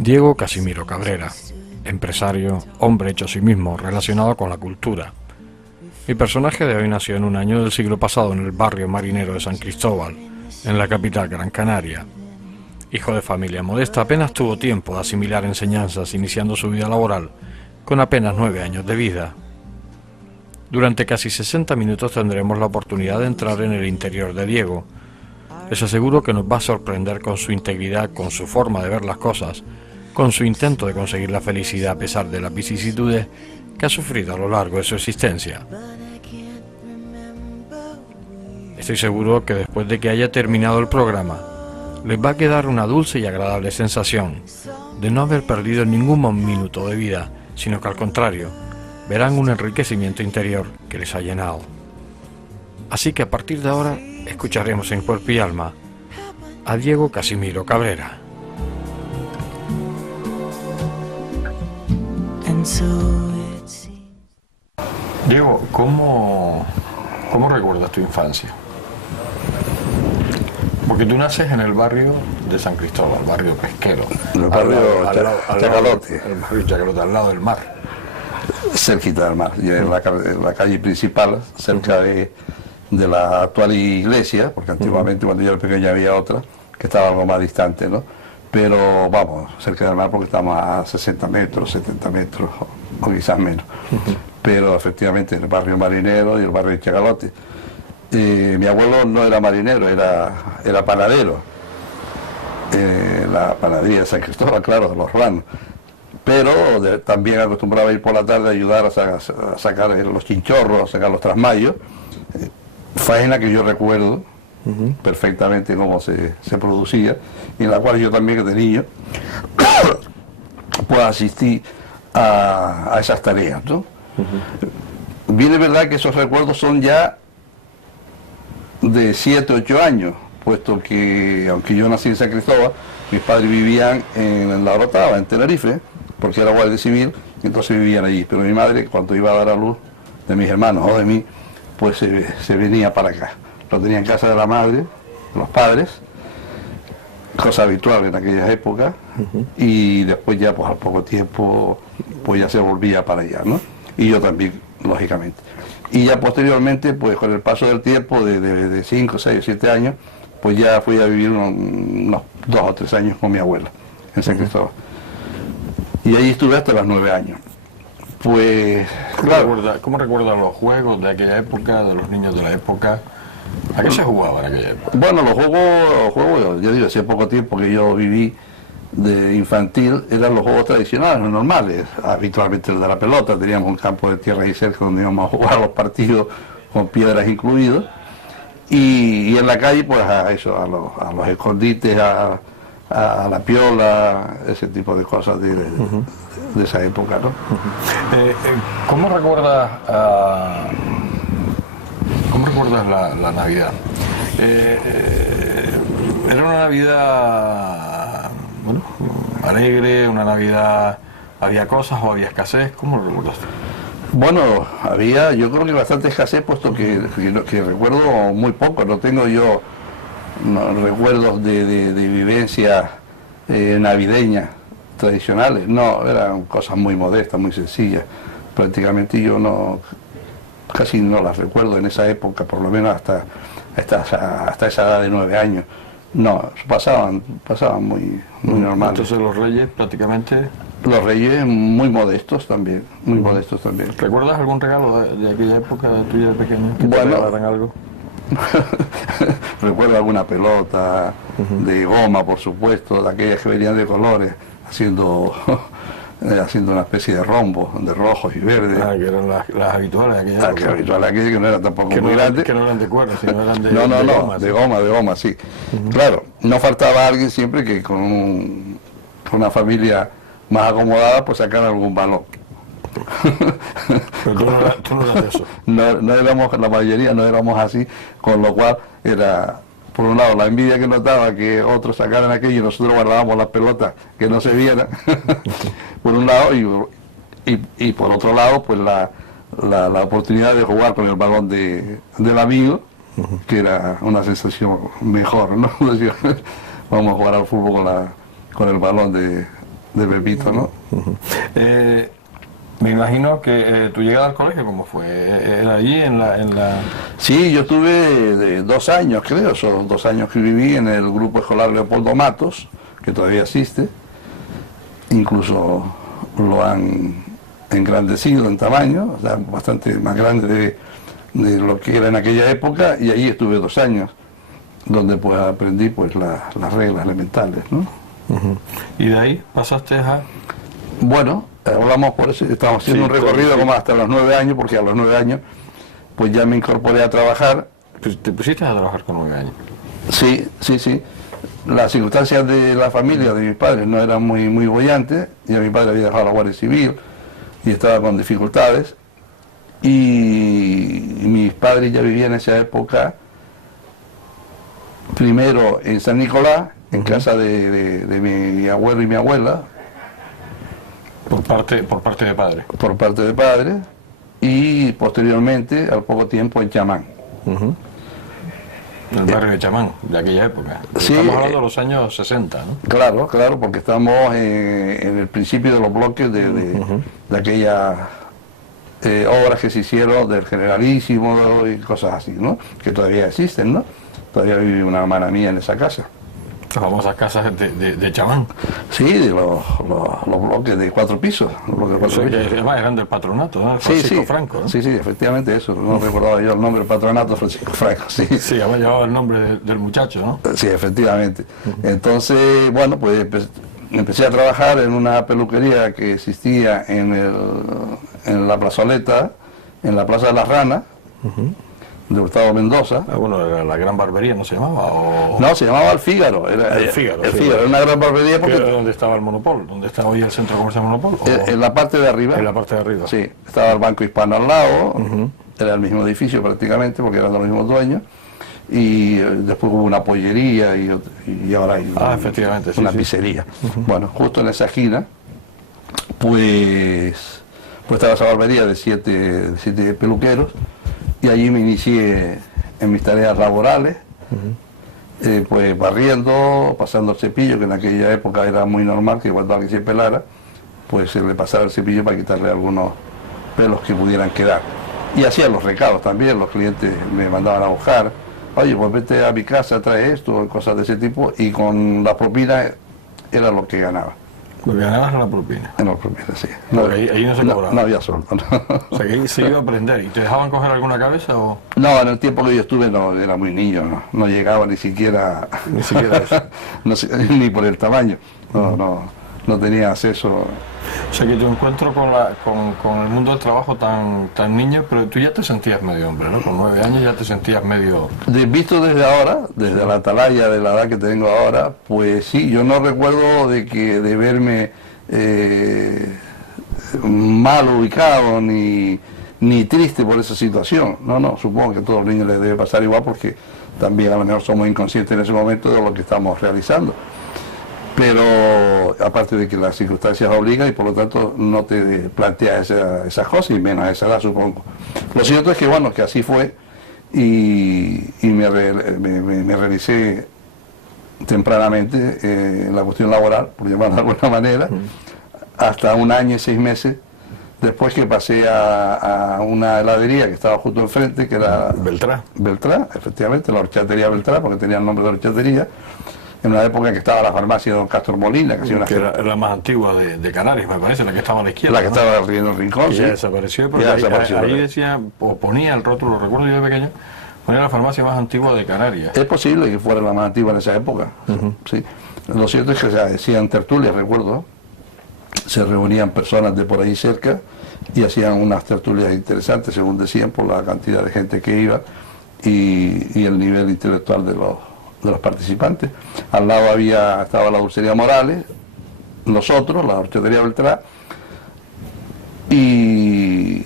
Diego Casimiro Cabrera, empresario, hombre hecho a sí mismo, relacionado con la cultura. Mi personaje de hoy nació en un año del siglo pasado en el barrio marinero de San Cristóbal, en la capital Gran Canaria. Hijo de familia modesta, apenas tuvo tiempo de asimilar enseñanzas, iniciando su vida laboral con apenas 9 años de vida. Durante casi 60 minutos tendremos la oportunidad de entrar en el interior de Diego. Les aseguro que nos va a sorprender con su integridad, con su forma de ver las cosas, con su intento de conseguir la felicidad a pesar de las vicisitudes que ha sufrido a lo largo de su existencia. Estoy seguro que después de que haya terminado el programa, les va a quedar una dulce y agradable sensación de no haber perdido ningún minuto de vida, sino que al contrario, verán un enriquecimiento interior que les ha llenado. Así que a partir de ahora, escucharemos en Cuerpo y Alma a Diego Casimiro Cabrera. Diego, ¿cómo recuerdas tu infancia? Porque tú naces en el barrio de San Cristóbal, barrio pesquero. El barrio Chacalote. El barrio Chacalote, al lado del mar. Cerquita del mar, y en la calle principal, cerca de la actual iglesia, porque antiguamente cuando yo era pequeño había otra, que estaba algo más distante, ¿no? Pero vamos, cerca del mar porque estamos a 60 metros, 70 metros o quizás menos. Pero efectivamente en el barrio marinero y el barrio de Chacalote. Mi abuelo no era marinero, era panadero. La panadería de San Cristóbal, claro, de los Ranos. Pero también acostumbraba a ir por la tarde a ayudar a sacar los chinchorros, a sacar los trasmayos. Faena que yo recuerdo perfectamente cómo se producía, y en la cual yo también, que de niño, pues asistí a esas tareas, ¿no? Bien es verdad que esos recuerdos son ya de 7, 8 años, puesto que, aunque yo nací en San Cristóbal, mis padres vivían en La Orotava, en Tenerife, porque era guardia civil, y entonces vivían allí. Pero mi madre, cuando iba a dar a luz de mis hermanos o de mí, pues se venía para acá. Lo tenía en casa de la madre, de los padres, cosa habitual en aquellas épocas, y después ya, pues al poco tiempo, pues ya se volvía para allá, ¿no? Y yo también, lógicamente. Y ya posteriormente, pues con el paso del tiempo, de 5, 6 o 7 años, pues ya fui a vivir unos 2 o 3 años con mi abuela, en San Cristóbal. Y ahí estuve hasta los 9 años. Pues, ¿Cómo recuerdas los juegos de aquella época, de los niños de la época? ¿A qué se jugaba en aquella época? Bueno, los juegos, yo digo, hacía poco tiempo que yo viví de infantil, eran los juegos tradicionales, los normales. Habitualmente el de la pelota, teníamos un campo de tierra ahí cerca donde íbamos a jugar los partidos con piedras incluidos. Y en la calle, pues a eso, a los escondites, a la piola, ese tipo de cosas de esa época, ¿no? ¿Cómo recuerdas la Navidad? Era una Navidad, bueno, alegre, una Navidad, ¿había cosas o había escasez? ¿Cómo lo recuerdas? Bueno, había, yo creo que bastante escasez, puesto que recuerdo muy poco, no tengo yo recuerdos de vivencias navideñas tradicionales, no, eran cosas muy modestas, muy sencillas. Prácticamente yo casi no las recuerdo en esa época, por lo menos hasta esa edad de 9 años. No, pasaban muy normal. Entonces los Reyes prácticamente... Los Reyes muy modestos también, muy modestos también. ¿Recuerdas algún regalo de aquella época tuya de pequeño? ¿Que te regalaran algo? Recuerdo alguna pelota de goma, por supuesto, de aquellas que venían de colores, haciendo haciendo una especie de rombo, de rojos y verdes. Ah, que eran las habituales de aquella época. Las habituales aquellas que no eran tampoco muy grandes. Que no eran de cuerda, sino eran de goma. De goma, sí. Claro, no faltaba alguien siempre que con una familia más acomodada pues sacara algún balón. Pero tú no eras de eso. No éramos, la mayoría no éramos así, con lo cual era, por un lado, la envidia que notaba que otros sacaran aquello y nosotros guardábamos las pelotas que no se vieran, por un lado, y por otro lado, pues la oportunidad de jugar con el balón del amigo, que era una sensación mejor, ¿no? Vamos a jugar al fútbol con el balón de Pepito, ¿no? Me imagino que tu llegada al colegio, ¿cómo fue? ¿Era allí en la...? Sí, yo tuve 2 años, creo, son 2 años que viví en el grupo escolar Leopoldo Matos, que todavía existe, incluso lo han engrandecido en tamaño, o sea, bastante más grande de lo que era en aquella época, y allí estuve 2 años, donde pues aprendí pues las reglas elementales, ¿no? ¿Y de ahí pasaste a...? Bueno, hablamos por eso, estamos haciendo un recorrido como hasta los 9 años, porque a los 9 años pues ya me incorporé a trabajar. ¿Te pusiste a trabajar con 9 años? Sí. Las circunstancias de la familia de mis padres no eran muy bollantes, ya mi padre había dejado la Guardia Civil y estaba con dificultades, y mis padres ya vivían en esa época primero en San Nicolás, en casa de mi abuelo y mi abuela. Por parte de padre. Por parte de padre, y posteriormente, al poco tiempo, en Chamán. El barrio de Chamán, de aquella época. Sí, estamos hablando de los años 60, ¿no? Claro, porque estamos en el principio de los bloques de aquellas obras que se hicieron del Generalísimo y cosas así, ¿no? Que todavía existen, ¿no? Todavía vive una hermana mía en esa casa. Las famosas casas de Chamán. Sí, de los bloques de 4 pisos. Además eran del patronato, ¿no? Francisco Franco, ¿no? Sí, efectivamente, eso. No recordaba yo el nombre del patronato, Francisco Franco, sí. Sí, además llevaba el nombre del muchacho, ¿no? Sí, efectivamente. Entonces, bueno, pues empecé a trabajar en una peluquería que existía en la plazoleta, en la Plaza de las Ranas, de Gustavo Mendoza. Bueno, era la Gran Barbería, ¿no se llamaba? ¿O? No, se llamaba El Fígaro. El Fígaro, era una gran barbería porque... ¿Dónde estaba el Monopol? ¿Dónde está hoy el Centro Comercial Monopol? En la parte de arriba. En la parte de arriba. Sí, estaba el Banco Hispano al lado, era el mismo edificio prácticamente, porque eran los mismos dueños, y después hubo una pollería y ahora hay efectivamente, una pizzería. Bueno, justo en esa esquina, pues estaba esa barbería de 7 peluqueros, y allí me inicié en mis tareas laborales, pues barriendo, pasando el cepillo, que en aquella época era muy normal que cuando alguien se pelara, pues se le pasaba el cepillo para quitarle algunos pelos que pudieran quedar. Y hacía los recados también, los clientes me mandaban a buscar, oye, pues vete a mi casa, trae esto, cosas de ese tipo, y con la propina era lo que ganaba. Lo que ganabas era la propina. En la propina, sí. Ahí no se cobraba. No había sueldo. O sea, que ahí se iba a aprender. ¿Y te dejaban coger alguna cabeza o...? No, en el tiempo que yo estuve no, era muy niño, no llegaba ni siquiera... Ni siquiera eso. No sé, ni por el tamaño. No tenía acceso... O sea, que tu encuentro con el mundo del trabajo tan niño, pero tú ya te sentías medio hombre, ¿no? Con 9 años ya te sentías medio... Visto desde ahora, desde la atalaya de la edad que tengo ahora, pues sí, yo no recuerdo de verme mal ubicado ni triste por esa situación. No, supongo que a todos los niños les debe pasar igual, porque también a lo mejor somos inconscientes en ese momento de lo que estamos realizando. Pero aparte de que las circunstancias obligan y por lo tanto no te planteas esas cosas, y menos a esa edad, supongo. Lo cierto es que bueno, que así fue, y me realicé tempranamente en la cuestión laboral, por llamarlo de alguna manera, hasta 1 año y 6 meses después, que pasé a una heladería que estaba justo enfrente, que era Beltrán, efectivamente, la horchatería Beltrán, porque tenía el nombre de horchatería, en una época que estaba la farmacia de don Castro Molina, que era la más antigua de Canarias, me parece, la que estaba a la izquierda. La que estaba en el rincón, sí. Ya desapareció, pero ahí decía, o ponía el rótulo, recuerdo yo de pequeño, Era la farmacia más antigua de Canarias. Es posible que fuera la más antigua en esa época. Sí. Lo cierto es que se hacían tertulias, recuerdo. Se reunían personas de por ahí cerca y hacían unas tertulias interesantes, según decían, por la cantidad de gente que iba y el nivel intelectual de los participantes. Al lado estaba la dulcería Morales, nosotros, la horchatería Beltrán y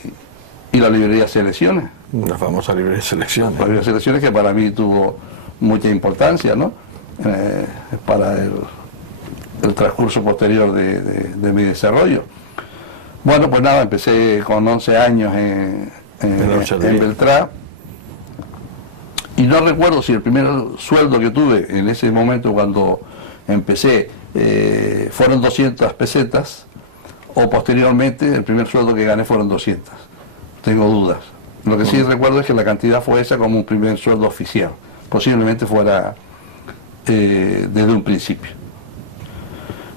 la librería Selecciones. La famosa librería Selecciones. La librería Selecciones, que para mí tuvo mucha importancia, ¿no? Para el transcurso posterior de mi desarrollo. Bueno, pues nada, empecé con 11 años en Beltrán, y no recuerdo si el primer sueldo que tuve en ese momento cuando empecé fueron 200 pesetas, o posteriormente el primer sueldo que gané fueron 200. Tengo dudas. Lo que sí recuerdo es que la cantidad fue esa como un primer sueldo oficial. Posiblemente fuera desde un principio.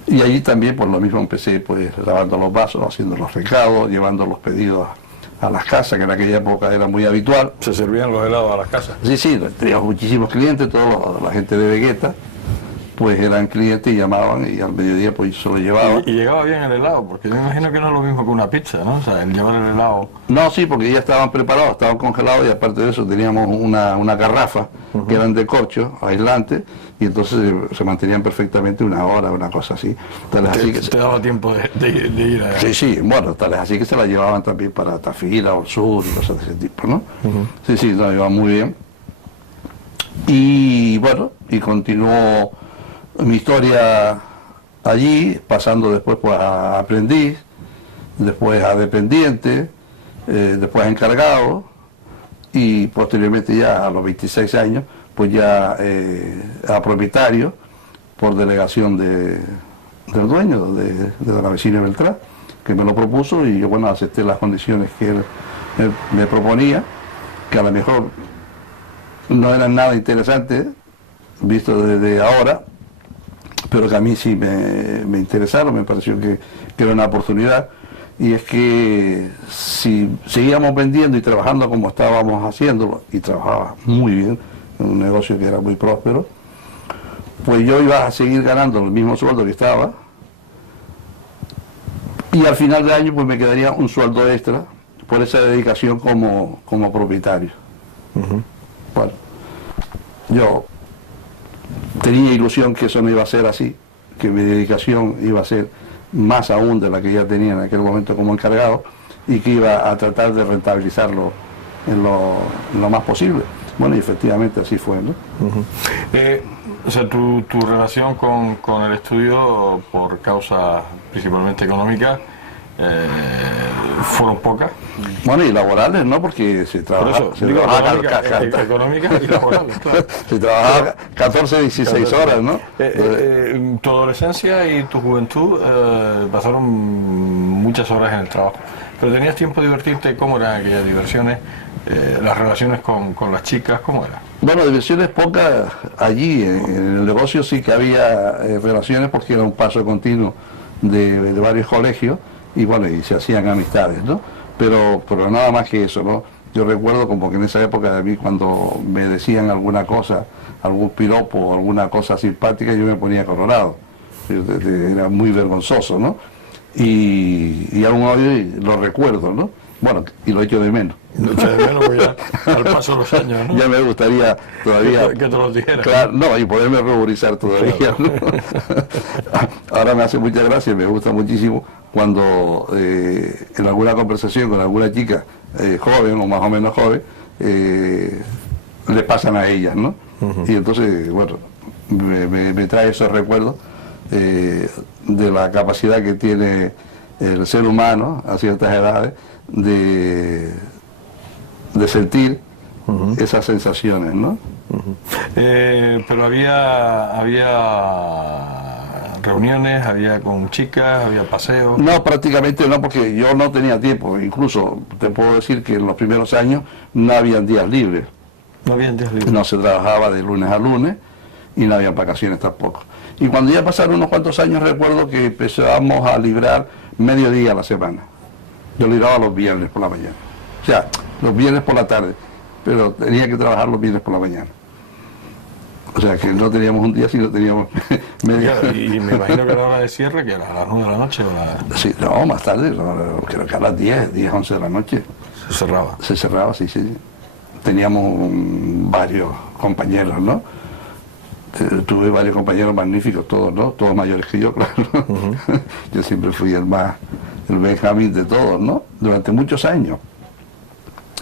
Y allí también por lo mismo empecé pues lavando los vasos, haciendo los recados, llevando los pedidos a las casas, que en aquella época era muy habitual. ¿Se servían los helados a las casas? Sí, teníamos muchísimos clientes, la gente de Vegueta, pues eran clientes y llamaban y al mediodía pues se lo llevaban. Y llegaba bien el helado, porque yo me imagino que no es lo mismo que una pizza, ¿no? O sea, el llevar el helado... No, sí, porque ya estaban preparados, estaban congelados y aparte de eso teníamos una garrafa que eran de corcho, aislantes, y entonces se mantenían perfectamente una hora, una cosa así. Te daba tiempo de ir a... Sí, bueno, tal es así que se la llevaban también para Tafira o el sur y cosas de ese tipo, ¿no? Sí, la llevaban muy bien. Y bueno, y continuó mi historia allí, pasando después pues, a aprendiz, después a dependiente, después a encargado y posteriormente ya a los 26 años pues ya a propietario por delegación del dueño de la vecina Beltrán, que me lo propuso y yo bueno acepté las condiciones que él me proponía, que a lo mejor no eran nada interesantes visto desde ahora, pero que a mí sí me interesaron, me pareció que era una oportunidad, y es que si seguíamos vendiendo y trabajando como estábamos haciéndolo, y trabajaba muy bien, en un negocio que era muy próspero, pues yo iba a seguir ganando el mismo sueldo que estaba, y al final de año pues me quedaría un sueldo extra por esa dedicación como propietario. Bueno, yo tenía ilusión que eso no iba a ser así, que mi dedicación iba a ser más aún de la que ya tenía en aquel momento como encargado y que iba a tratar de rentabilizarlo en lo más posible. Bueno, y efectivamente así fue, ¿no? O sea, tu relación con el estudio, por causas principalmente económicas, fueron pocas. Bueno, y laborales, ¿no? Porque se trabajaba económicas y laborales, claro. Se trabajaba 14, 16 horas, ¿no? Tu adolescencia y tu juventud pasaron muchas horas en el trabajo. Pero tenías tiempo de divertirte. ¿Cómo eran aquellas diversiones? Las relaciones con las chicas, ¿cómo era? Bueno, diversiones pocas allí. En el negocio sí que había relaciones porque era un paso continuo de varios colegios y bueno, y se hacían amistades, ¿no? Pero nada más que eso, ¿no? Yo recuerdo como que en esa época de mí cuando me decían alguna cosa, algún piropo, alguna cosa simpática, yo me ponía colorado. Era muy vergonzoso, ¿no? Y aún hoy lo recuerdo, ¿no? Bueno, y lo echo de menos. Lo echo de menos porque ya al paso de los años, ¿no? Ya me gustaría todavía... que te lo dijeras. Claro, no, y poderme ruborizar todavía, claro. ¿No? Ahora me hace mucha gracia, me gusta muchísimo cuando en alguna conversación con alguna chica joven o más o menos joven, le pasan a ellas, ¿no? Y entonces, bueno, me trae esos recuerdos de la capacidad que tiene el ser humano a ciertas edades de sentir esas sensaciones, ¿no? Pero había reuniones, había con chicas, había paseos. No, prácticamente no, porque yo no tenía tiempo. Incluso te puedo decir que en los primeros años no habían días libres. No habían días libres. No se trabajaba de lunes a lunes y no había vacaciones tampoco. Y cuando ya pasaron unos cuantos años recuerdo que empezábamos a librar mediodía a la semana. Yo libraba los viernes por la mañana. O sea, los viernes por la tarde. pero tenía que trabajar los viernes por la mañana. O sea que no teníamos un día, sino teníamos media. Y me imagino que la hora de cierre, que era a las 9 de la noche o la... Sí, no, más tarde, creo que a las 10, 11 de la noche. Se cerraba. Se cerraba, sí. Teníamos varios compañeros, ¿no? Tuve varios compañeros magníficos, todos, ¿no? Todos mayores que yo, claro. Yo siempre fui el Benjamín de todos, ¿no? Durante muchos años.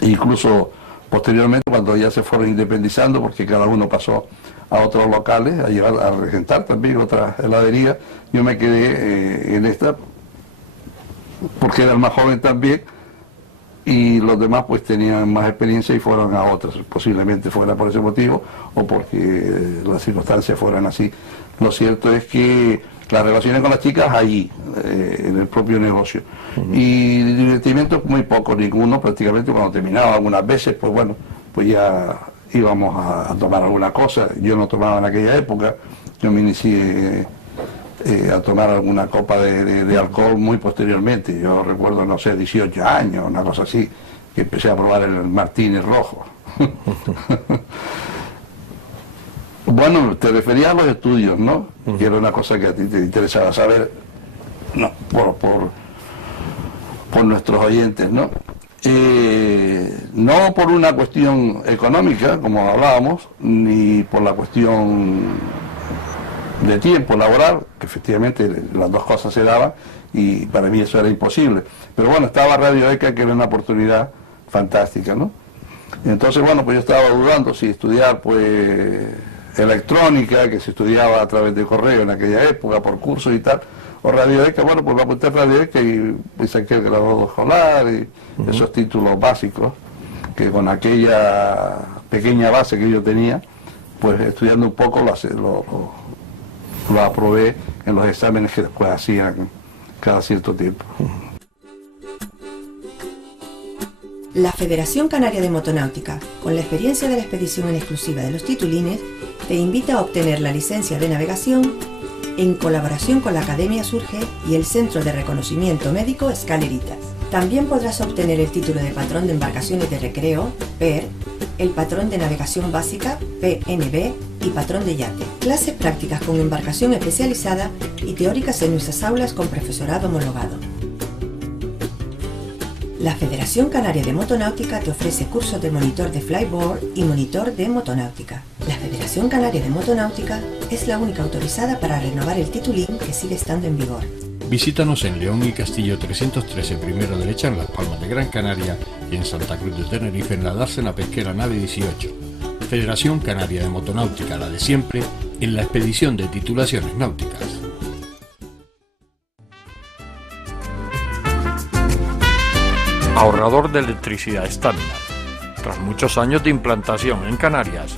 Incluso posteriormente, cuando ya se fueron independizando, porque cada uno pasó a otros locales, a regentar también otras heladerías, yo me quedé en esta, porque era el más joven también, y los demás pues tenían más experiencia y fueron a otras, posiblemente fuera por ese motivo o porque las circunstancias fueran así. Lo cierto es que las relaciones con las chicas allí, en el propio negocio, y divertimiento muy poco, ninguno prácticamente. Cuando terminaba algunas veces, pues bueno, pues ya íbamos a tomar alguna cosa. Yo no tomaba en aquella época, yo me inicié a tomar alguna copa de alcohol muy posteriormente. Yo recuerdo, no sé, 18 años, una cosa así, que empecé a probar el Martínez rojo. Bueno, te refería a los estudios, ¿no? Que era una cosa que a ti te interesaba saber, no, por nuestros oyentes, ¿no? No por una cuestión económica, como hablábamos, ni por la cuestión de tiempo laboral, que efectivamente las dos cosas se daban y para mí eso era imposible. Pero bueno, estaba Radio ECA, que era una oportunidad fantástica, ¿no? Entonces, bueno, pues yo estaba dudando si estudiar, pues, electrónica, que se estudiaba a través de correo en aquella época, por cursos y tal, o Radio ECA. Bueno, pues me apunté a Radio ECA y saqué el graduado escolar y esos títulos básicos, que con aquella pequeña base que yo tenía, pues estudiando un poco lo aprobé en los exámenes que después hacían cada cierto tiempo. La Federación Canaria de Motonáutica, con la experiencia de la expedición en exclusiva de los titulines, te invita a obtener la licencia de navegación en colaboración con la Academia Surge y el Centro de Reconocimiento Médico Escaleritas. También podrás obtener el título de patrón de embarcaciones de recreo, PER, el patrón de navegación básica, PNB, y patrón de yate. Clases prácticas con embarcación especializada y teóricas en nuestras aulas con profesorado homologado. La Federación Canaria de Motonáutica te ofrece cursos de monitor de flyboard y monitor de motonáutica. La Federación Canaria de Motonáutica es la única autorizada para renovar el titulín que sigue estando en vigor. Visítanos en León y Castillo 313 Primero Derecha en Las Palmas de Gran Canaria y en Santa Cruz de Tenerife en la dársena pesquera nave 18. Federación Canaria de Motonáutica, la de siempre, en la expedición de titulaciones náuticas. Ahorrador de electricidad Stamina. Tras muchos años de implantación en Canarias,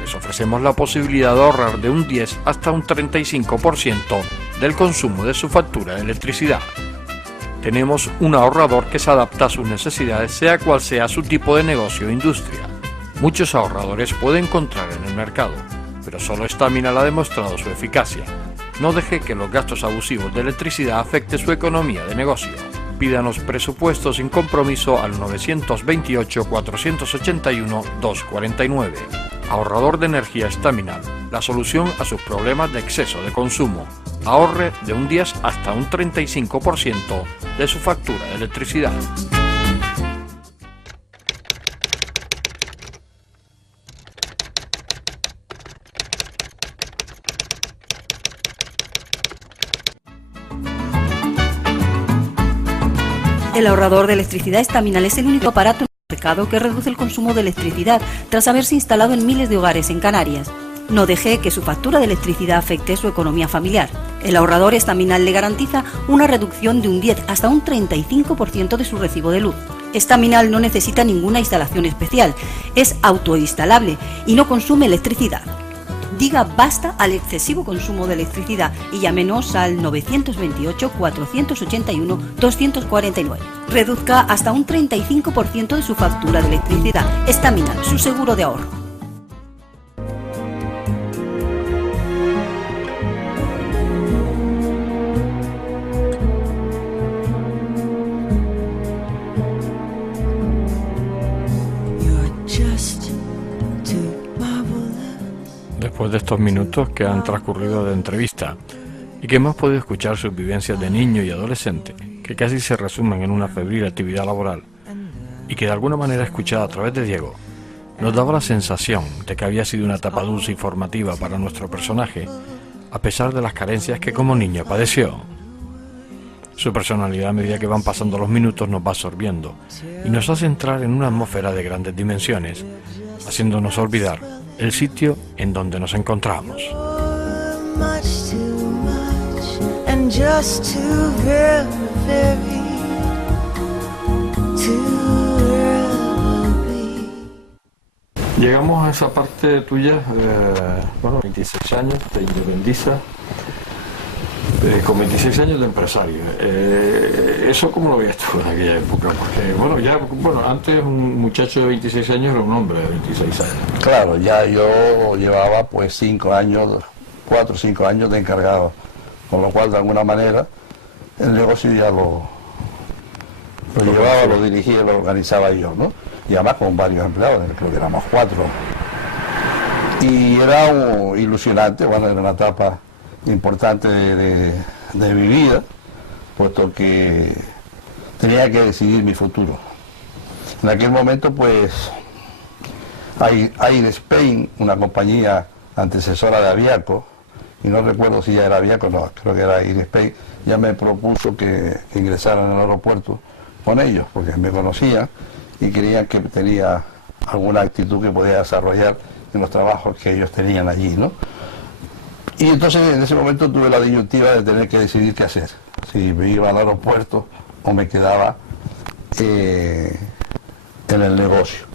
les ofrecemos la posibilidad de ahorrar de un 10 hasta un 35% del consumo de su factura de electricidad. Tenemos un ahorrador que se adapta a sus necesidades, sea cual sea su tipo de negocio o industria. Muchos ahorradores puede encontrar en el mercado, pero solo Stamina ha demostrado su eficacia. No deje que los gastos abusivos de electricidad afecten su economía de negocio. Pídanos presupuestos sin compromiso al 921-481-249. Ahorrador de energía Stamina, la solución a sus problemas de exceso de consumo. Ahorre de un 10 hasta un 35% de su factura de electricidad. El ahorrador de electricidad Staminal es el único aparato en el mercado que reduce el consumo de electricidad tras haberse instalado en miles de hogares en Canarias. No deje que su factura de electricidad afecte su economía familiar. El ahorrador Staminal le garantiza una reducción de un 10 hasta un 35% de su recibo de luz. Staminal no necesita ninguna instalación especial, es autoinstalable y no consume electricidad. Diga basta al excesivo consumo de electricidad y llámenos al 928-481-249. Reduzca hasta un 35% de su factura de electricidad. Staminal, su seguro de ahorro. después de estos minutos que han transcurrido de entrevista y que hemos podido escuchar sus vivencias de niño y adolescente, que casi se resumen en una febril actividad laboral, y que de alguna manera escuchada a través de Diego, nos daba la sensación de que había sido una etapa dulce y formativa para nuestro personaje, a pesar de las carencias que como niño padeció. Su personalidad, a medida que van pasando los minutos, nos va absorbiendo y nos hace entrar en una atmósfera de grandes dimensiones, haciéndonos olvidar el sitio en donde nos encontramos. Llegamos a esa parte tuya, 26 años, te independiza, con 26 años de empresario. ¿Eso cómo lo veías tú en aquella época? Porque, antes un muchacho de 26 años era un hombre de 26 años. Claro, ya yo llevaba pues 4 o 5 años de encargado, con lo cual de alguna manera el negocio ya lo llevaba, lo dirigía, lo organizaba yo, ¿no? Y además con varios empleados, creo que éramos 4. Y era ilusionante, era una etapa importante de mi vida, puesto que tenía que decidir mi futuro. En aquel momento, pues, Air Spain, una compañía antecesora de Aviaco, y no recuerdo si ya era Aviaco, no, creo que era Air Spain, ya me propuso que ingresara en el aeropuerto con ellos, porque me conocían y creían que tenía alguna actitud que podía desarrollar en los trabajos que ellos tenían allí, ¿no? Y entonces en ese momento tuve la disyuntiva de tener que decidir qué hacer, si me iba al aeropuerto o me quedaba en el negocio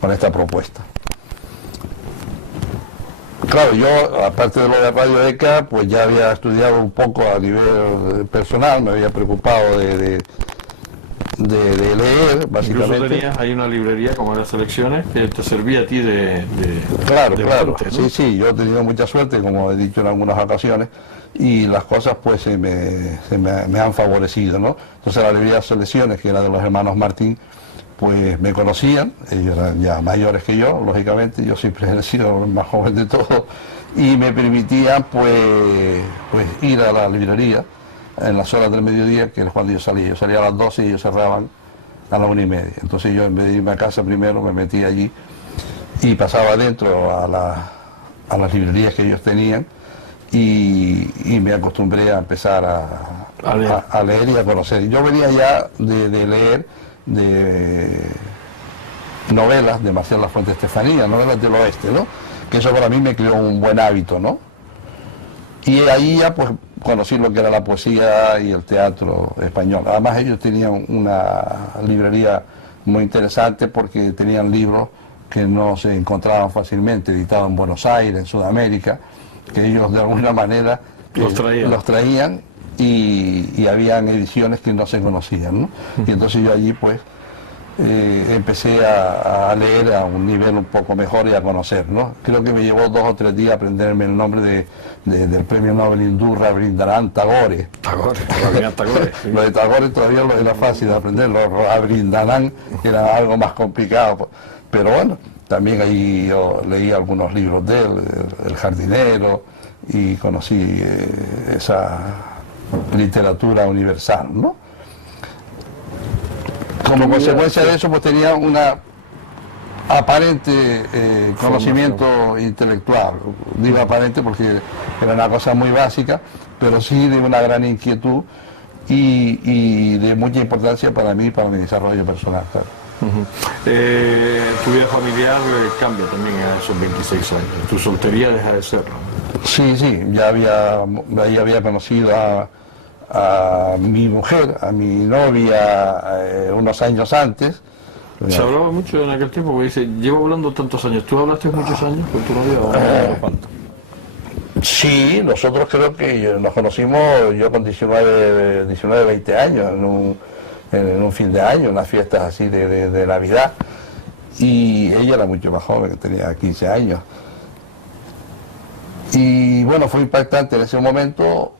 con esta propuesta. Claro, yo, aparte de lo de Radio ECA, pues ya había estudiado un poco a nivel personal, me había preocupado de leer, básicamente. Incluso tenías ahí una librería como las Selecciones que te servía a ti Claro, fuente, ¿no? Sí, yo he tenido mucha suerte, como he dicho en algunas ocasiones, y las cosas pues me han favorecido, ¿no? Entonces la librería Selecciones, que era de los hermanos Martín, pues me conocían, ellos eran ya mayores que yo, lógicamente, yo siempre he sido el más joven de todos, y me permitían pues ir a la librería en las horas del mediodía, que es cuando yo salía a las 12 y ellos cerraban a las 1:30. Entonces yo, en vez de irme a casa primero, me metí allí y pasaba adentro a las librerías que ellos tenían y me acostumbré a empezar a leer y a conocer. Yo venía ya de leer de novelas de Marcial Lafuente Estefanía, novelas del oeste, ¿no? Que eso para mí me creó un buen hábito, ¿no? Y ahí ya pues conocí lo que era la poesía y el teatro español. Además ellos tenían una librería muy interesante porque tenían libros que no se encontraban fácilmente, editados en Buenos Aires, en Sudamérica, que ellos de alguna manera los traían y habían ediciones que no se conocían, ¿no? Y entonces yo allí pues empecé a leer a un nivel un poco mejor y a conocer, ¿no? Creo que me llevó 2 o 3 días aprenderme el nombre del premio Nobel hindú Rabindranath Tagore. Sí. Lo de Tagore todavía era fácil de aprender, lo de Rabindranath era algo más complicado, pero bueno, también ahí yo leí algunos libros de él, El jardinero, y conocí esa literatura universal, ¿no? Como consecuencia de eso, pues tenía una aparente conocimiento intelectual. Digo aparente porque era una cosa muy básica, pero sí de una gran inquietud y de mucha importancia para mí, para mi desarrollo personal. Claro. Tu vida familiar cambia también a esos 26 años. Tu soltería deja de serlo. Sí, ya había conocido a mi mujer, a mi novia, unos años antes. Se hablaba mucho en aquel tiempo, porque dice, llevo hablando tantos años. ¿Tú hablaste muchos años con tu novia? ¿Cuánto? Sí, nosotros creo que nos conocimos yo con 19, 20 años, en un fin de año, unas fiestas así de Navidad. Y ella era mucho más joven, que tenía 15 años. Y bueno, fue impactante en ese momento.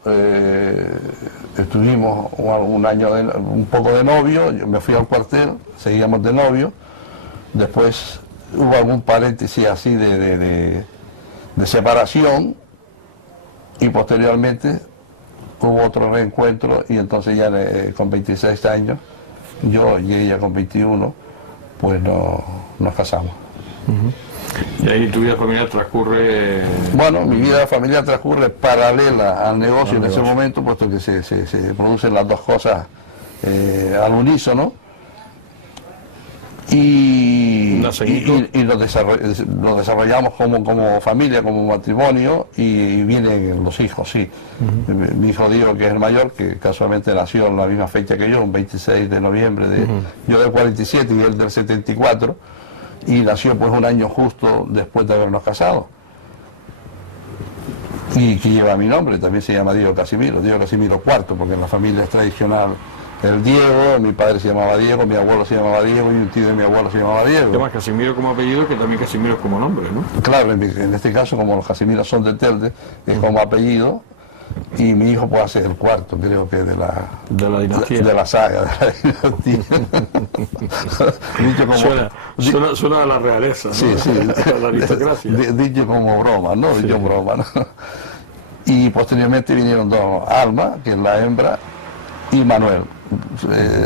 Estuvimos un año, un poco de novio, yo me fui al cuartel, seguíamos de novio. Después hubo algún paréntesis así de de separación, y posteriormente hubo otro reencuentro, y entonces ya con 26 años, yo y ella con 21, pues nos casamos. Y ahí tu vida familiar transcurre... Bueno, mi vida familiar transcurre paralela al negocio en ese momento, puesto que se producen las dos cosas al unísono, y lo desarrollamos como familia, como matrimonio, y vienen los hijos, sí. Mi hijo Diego, que es el mayor, que casualmente nació en la misma fecha que yo, un 26 de noviembre, yo del 47 y él del 74, y nació pues un año justo después de habernos casado. Y que lleva mi nombre, también se llama Diego Casimiro IV, porque en la familia es tradicional el Diego, mi padre se llamaba Diego, mi abuelo se llamaba Diego, y un tío de mi abuelo se llamaba Diego. Además, Casimiro como apellido, que también Casimiro es como nombre, ¿no? Claro, en este caso, como los Casimiros son de Telde, es como apellido, y mi hijo puede ser el cuarto, creo que de la dinastía. De la saga, de la dinastía. Dicho como, suena a la realeza, ¿no? Sí, sí. A la aristocracia. Dicho como broma, ¿no? Sí. Dicho broma, ¿no? Y posteriormente vinieron dos, Alma, que es la hembra, y Manuel.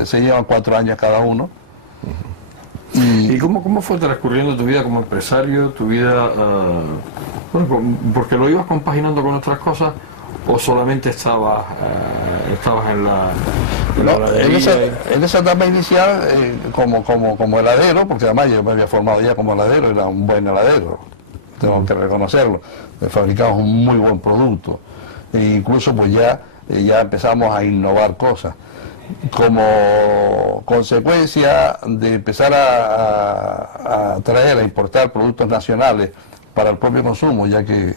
Se llevan 4 años cada uno. ¿Y cómo fue transcurriendo tu vida como empresario, tu vida, porque lo ibas compaginando con otras cosas, o solamente estabas en en esa etapa inicial como heladero, porque además yo me había formado ya como heladero, era un buen heladero, tengo que reconocerlo, fabricamos un muy buen producto, e incluso pues ya empezamos a innovar cosas. Como consecuencia de empezar a importar productos nacionales para el propio consumo, ya que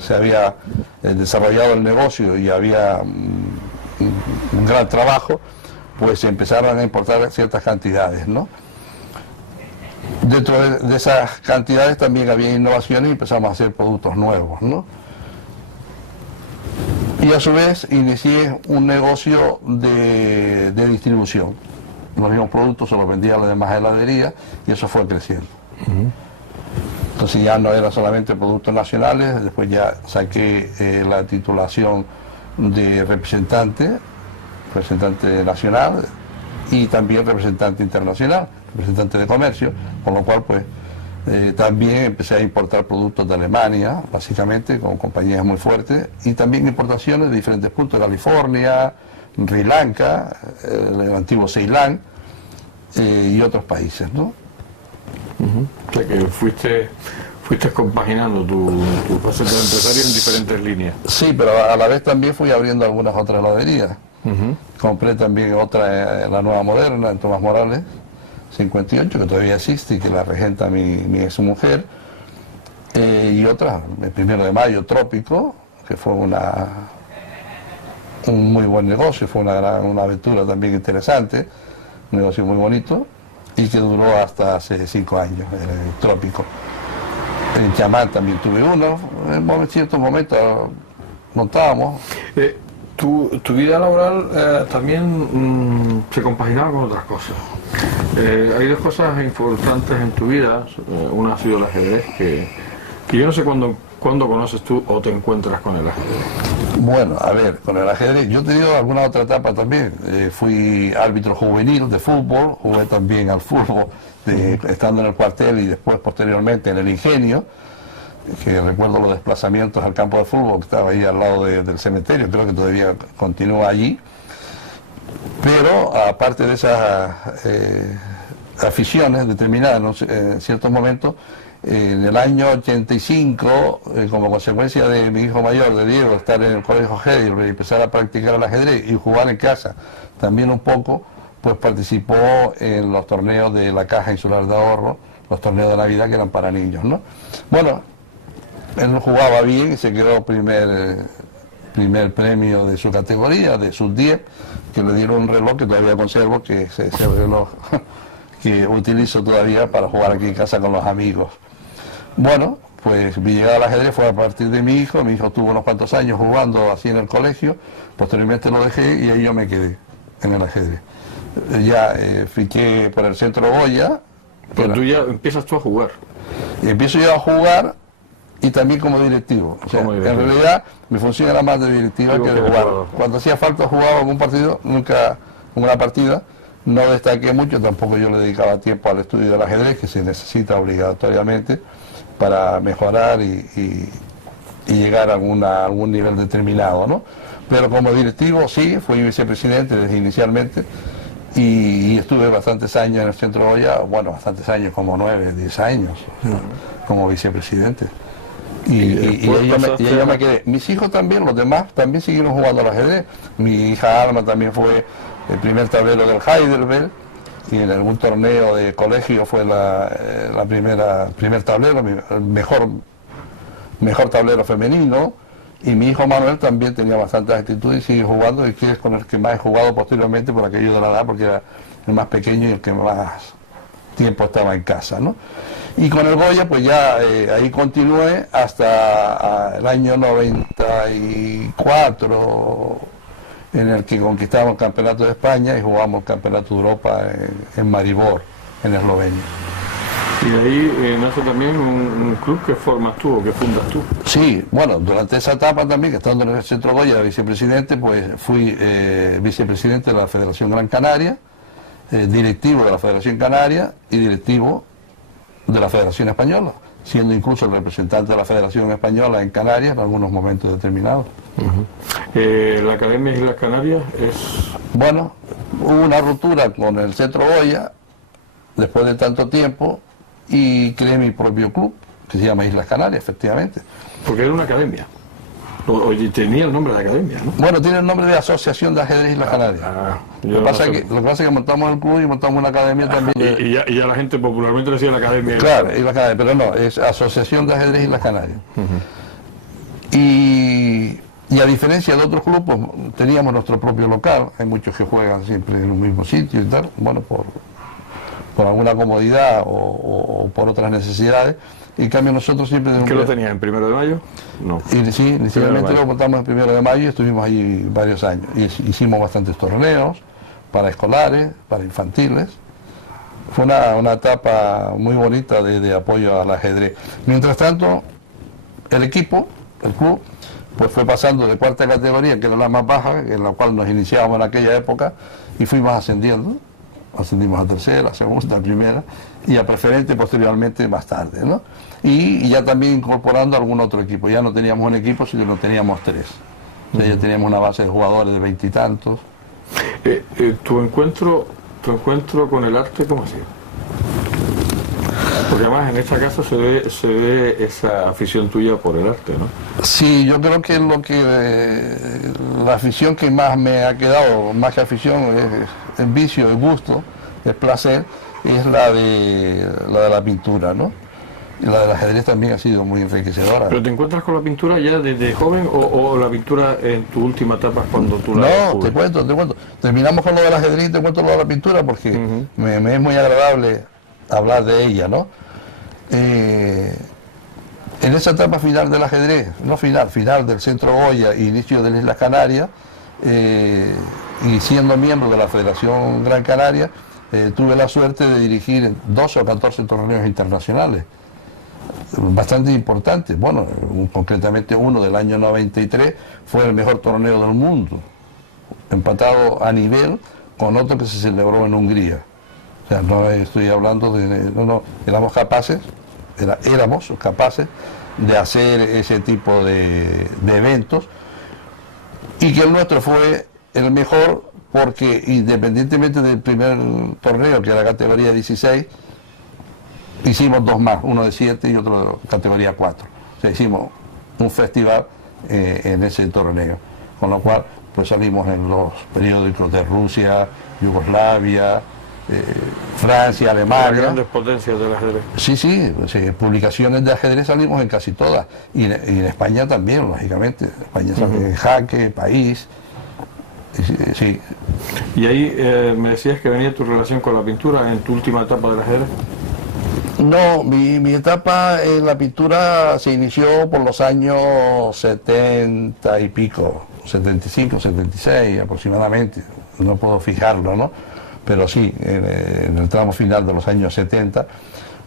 se había desarrollado el negocio y había un gran trabajo, pues se empezaron a importar ciertas cantidades, ¿no? Dentro de esas cantidades también había innovaciones y empezamos a hacer productos nuevos, ¿no? Y a su vez inicié un negocio de distribución. Los mismos productos se los vendía a las demás heladerías y eso fue creciendo. Entonces ya no era solamente productos nacionales, después ya saqué la titulación de representante nacional y también representante internacional, representante de comercio, con lo cual pues también empecé a importar productos de Alemania, básicamente, con compañías muy fuertes, y también importaciones de diferentes puntos, de California, Sri Lanka, el antiguo Ceilán, y otros países, ¿no? O sea que fuiste compaginando tu faceta de empresario en diferentes líneas. Sí, pero a la vez también fui abriendo algunas otras heladerías. Compré también otra en la Nueva Moderna, en Tomás Morales, 58, que todavía existe y que la regenta mi ex mujer, y otra, el 1 de Mayo, Trópico, que fue un muy buen negocio, fue una aventura también interesante, un negocio muy bonito, y que duró hasta hace 5 años, el Trópico. En Chamán también tuve uno, en ciertos momentos montábamos. Tu vida laboral también se compaginaba con otras cosas. Hay dos cosas importantes en tu vida. Una ha sido el ajedrez, que yo no sé cuándo conoces tú o te encuentras con el ajedrez. Bueno, a ver, con el ajedrez, yo he tenido alguna otra etapa también. Fui árbitro juvenil de fútbol, jugué también al fútbol, estando en el cuartel y después posteriormente en el Ingenio, que recuerdo los desplazamientos al campo de fútbol que estaba ahí al lado del cementerio, creo que todavía continúa allí. Pero aparte de esas aficiones determinadas, en ciertos momentos, en el año 85, como consecuencia de mi hijo mayor, de Diego, estar en el colegio Heidelberg y empezar a practicar el ajedrez y jugar en casa también un poco, pues participó en los torneos de la Caja Insular de Ahorro, los torneos de Navidad que eran para niños, ¿no? Bueno, él jugaba bien y se quedó primer premio de su categoría, de sus 10, que le dieron un reloj que todavía conservo, que es ese reloj que utilizo todavía para jugar aquí en casa con los amigos. Bueno, pues mi llegada al ajedrez fue a partir de mi hijo tuvo unos cuantos años jugando así en el colegio, posteriormente lo dejé y ahí yo me quedé en el ajedrez. Ya fiqué por el Centro Goya. Pero tú ya empiezas tú a jugar. Y empiezo yo a jugar y también como directivo. O sea, Como directivo. en realidad mi función era más de directiva Digo que de que jugar. jugador. Cuando hacía falta jugaba en un partido, nunca en una partida, no destaqué mucho, tampoco yo le dedicaba tiempo al estudio del ajedrez, que se necesita obligatoriamente para mejorar y llegar a algún nivel determinado, ¿no? Pero como directivo sí, fui vicepresidente desde inicialmente y estuve bastantes años en el Centro Goya, bueno, bastantes años, como 9, 10 años, como vicepresidente. Y después ahí pasaste yo a- me quedé. Mis hijos también, los demás, también siguieron jugando al ajedrez. Mi hija Alma también fue el primer tablero del Heidelberg, y en algún torneo de colegio fue primer tablero, el mejor tablero femenino. Y mi hijo Manuel también tenía bastantes actitudes y sigue jugando, y que es con el que más he jugado posteriormente por aquello de la edad, porque era el más pequeño y el que más tiempo estaba en casa, ¿no? Y con el Goya, pues ya ahí continué hasta el año 94, en el que conquistamos el Campeonato de España y jugamos el Campeonato de Europa en Maribor, en Eslovenia. Y de ahí nace también un club que formas tú o que fundas tú. Sí, bueno, durante esa etapa también, que estando en el Centro Goya vicepresidente, pues fui vicepresidente de la Federación Gran Canaria, directivo de la Federación Canaria y directivo de la Federación Española, siendo incluso el representante de la Federación Española en Canarias en algunos momentos determinados. La Academia Islas Canarias es... Bueno, hubo una ruptura con el Centro Goya después de tanto tiempo y creé mi propio club, que se llama Islas Canarias, efectivamente. porque era una academia. O tenía el nombre de academia, ¿no? Bueno, tiene el nombre de Asociación de Ajedrez Islas Canarias. Yo Lo que no pasa sé. es que montamos el club y montamos una academia también. Y ya la gente popularmente le decía la academia. Claro, Islas Canarias, pero no, es Asociación de Ajedrez Islas Canarias. Y a diferencia de otros clubes, teníamos nuestro propio local. Hay muchos que juegan siempre en un mismo sitio y tal, bueno, por alguna comodidad o por otras necesidades. Y en cambio nosotros siempre... ¿Qué lo tenía? ¿En 1 de mayo? No. Y sí, inicialmente mayo. lo montamos el 1 de mayo y estuvimos allí varios años. Y hicimos bastantes torneos para escolares, para infantiles. Fue una etapa muy bonita de apoyo al ajedrez. Mientras tanto, el equipo, el club, pues fue pasando de cuarta categoría, que era la más baja, en la cual nos iniciábamos en aquella época, y fuimos ascendiendo. Ascendimos a tercera, a segunda, a primera, y a preferente posteriormente más tarde, ¿no? Y ya también incorporando algún otro equipo. Ya no teníamos un equipo, sino que teníamos 3. O sea, ya teníamos una base de jugadores de 20 y tantos. ¿Tu encuentro con el arte cómo ha sido? Porque además en esta casa se ve esa afición tuya por el arte, ¿no? Sí, yo creo que la afición que más me ha quedado, más que afición, es el vicio, el gusto, el placer, es la de la pintura, ¿no? Y la del ajedrez también ha sido muy enriquecedora. ¿Pero te encuentras con la pintura ya desde joven o la pintura en tu última etapa cuando tú la No, descubres? te cuento. Terminamos con lo del ajedrez y te cuento lo de la pintura porque me es muy agradable hablar de ella, ¿no? En esa etapa final del ajedrez, no final del Centro Goya e inicio de las Islas Canarias, y siendo miembro de la Federación Gran Canaria, tuve la suerte de dirigir 12 o 14 torneos internacionales, bastante importantes. Bueno, concretamente uno del año 93 fue el mejor torneo del mundo, empatado a nivel con otro que se celebró en Hungría. O sea, no estoy hablando de... éramos capaces de hacer ese tipo de eventos, y que el nuestro fue el mejor porque independientemente del primer torneo, que era categoría 16, hicimos 2 más, uno de 7 y otro de categoría 4. O sea, hicimos un festival en ese torneo, con lo cual pues salimos en los periódicos de Rusia, Yugoslavia, Francia, Las Alemania. grandes potencias del ajedrez. Sí, publicaciones de ajedrez salimos en casi todas, y en España también, lógicamente. España sale en Jaque, País, sí. Y ahí me decías que venía tu relación con la pintura en tu última etapa del ajedrez. No, mi etapa en la pintura se inició por los años 70 y pico, 75, 76 aproximadamente, no puedo fijarlo, ¿no? Pero sí, en el tramo final de los años 70,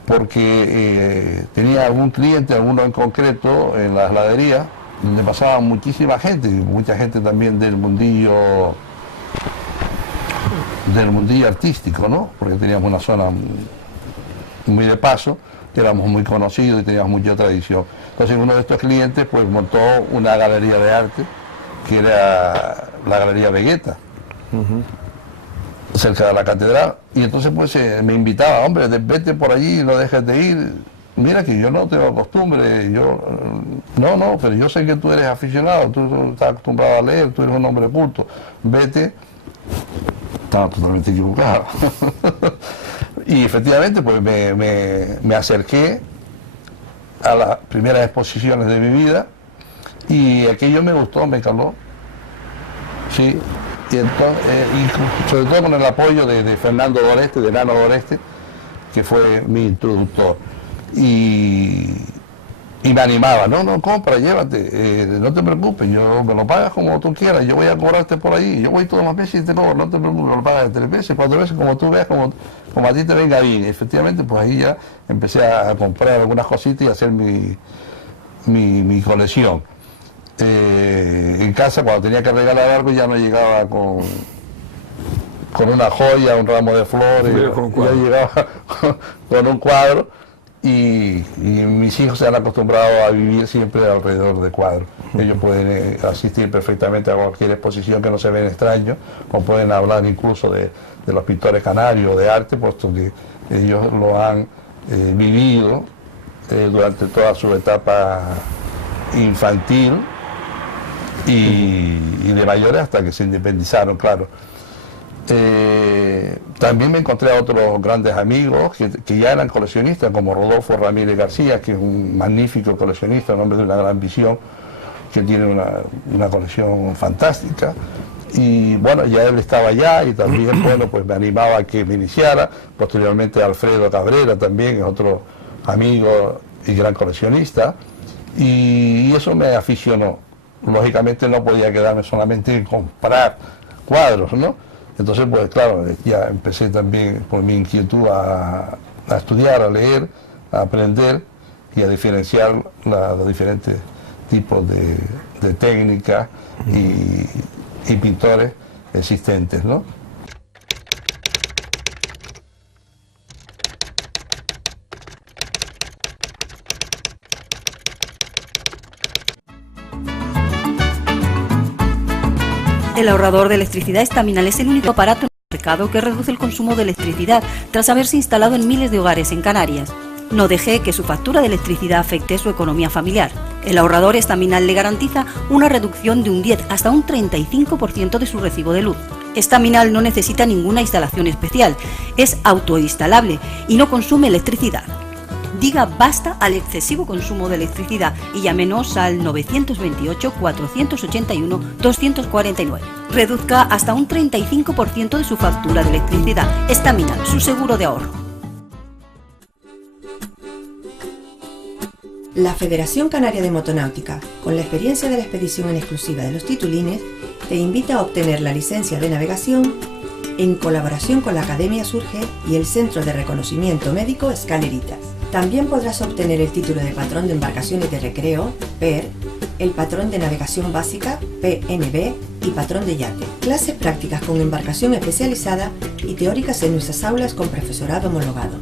porque tenía algún cliente, alguno en concreto, en la heladería, donde pasaba muchísima gente, mucha gente también del mundillo artístico, ¿no? Porque teníamos una zona muy de paso, éramos muy conocidos y teníamos mucha tradición. Entonces uno de estos clientes pues montó una galería de arte, que era la Galería Vegeta, cerca de la catedral, y entonces pues me invitaba, hombre, vete por allí, no dejes de ir, mira que yo no tengo costumbre, no, pero yo sé que tú eres aficionado, tú estás acostumbrado a leer, tú eres un hombre culto, vete. Estaba totalmente equivocado. Y efectivamente pues me acerqué a las primeras exposiciones de mi vida y aquello me gustó, me caló. Sí, y entonces, y sobre todo con el apoyo de Fernando Doreste, de Nano Doreste, que fue mi introductor. Y me animaba, no, compra, llévate, no te preocupes, me lo pagas como tú quieras, yo voy a cobrarte por ahí, yo voy todas las veces y te cobro, no te preocupes, me lo pagas 3 veces, 4 veces, como tú veas, como a ti te venga bien. Efectivamente, pues ahí ya empecé a comprar algunas cositas y a hacer mi colección. En casa, cuando tenía que regalar algo, ya no llegaba con una joya, un ramo de flores, ya llegaba con un cuadro. Y mis hijos se han acostumbrado a vivir siempre alrededor de cuadros. Ellos pueden asistir perfectamente a cualquier exposición que no se ven extraños, o pueden hablar incluso de los pintores canarios, de arte, puesto que ellos lo han vivido durante toda su etapa infantil y de mayores hasta que se independizaron, claro. También me encontré a otros grandes amigos que ya eran coleccionistas, como Rodolfo Ramírez García, que es un magnífico coleccionista, un hombre de una gran visión, que tiene una colección fantástica. Y bueno, ya él estaba allá y también, bueno, pues me animaba a que me iniciara. Posteriormente Alfredo Cabrera también es otro amigo y gran coleccionista. Y eso me aficionó. Lógicamente no podía quedarme solamente en comprar cuadros, ¿no? Entonces, pues claro, ya empecé también por mi inquietud a estudiar, a leer, a aprender y a diferenciar los diferentes tipos de técnicas y pintores existentes, ¿no? El ahorrador de electricidad Estaminal es el único aparato en el mercado que reduce el consumo de electricidad tras haberse instalado en miles de hogares en Canarias. No deje que su factura de electricidad afecte su economía familiar. El ahorrador Estaminal le garantiza una reducción de un 10 hasta un 35% de su recibo de luz. Estaminal no necesita ninguna instalación especial, es autoinstalable y no consume electricidad. Diga basta al excesivo consumo de electricidad y llámenos al 928-481-249. Reduzca hasta un 35% de su factura de electricidad. Estaminal, su seguro de ahorro. La Federación Canaria de Motonáutica, con la experiencia de la expedición en exclusiva de los titulines, te invita a obtener la licencia de navegación en colaboración con la Academia Surge y el Centro de Reconocimiento Médico Escaleritas. También podrás obtener el título de patrón de embarcaciones de recreo, PER, el patrón de navegación básica, PNB, y patrón de yate. Clases prácticas con embarcación especializada y teóricas en nuestras aulas con profesorado homologado.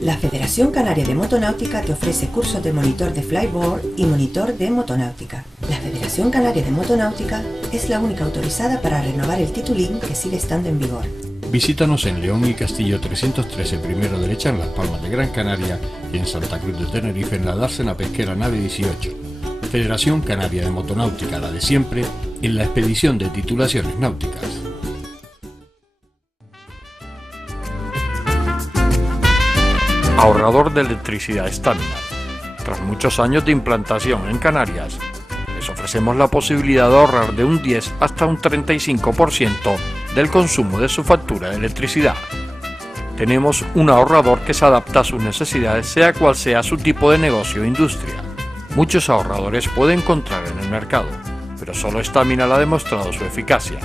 La Federación Canaria de Motonáutica te ofrece cursos de monitor de flyboard y monitor de motonáutica. La Federación Canaria de Motonáutica es la única autorizada para renovar el titulín que sigue estando en vigor. Visítanos en León y Castillo 313, primero derecha, en Las Palmas de Gran Canaria, y en Santa Cruz de Tenerife, en la dársena pesquera nave 18. Federación Canaria de Motonáutica, la de siempre, en la expedición de titulaciones náuticas. Ahorrador de electricidad estándar. Tras muchos años de implantación en Canarias, les ofrecemos la posibilidad de ahorrar de un 10 hasta un 35% del consumo de su factura de electricidad. Tenemos un ahorrador que se adapta a sus necesidades, sea cual sea su tipo de negocio o industria. Muchos ahorradores puede encontrar en el mercado, pero solo Estaminal ha demostrado su eficacia.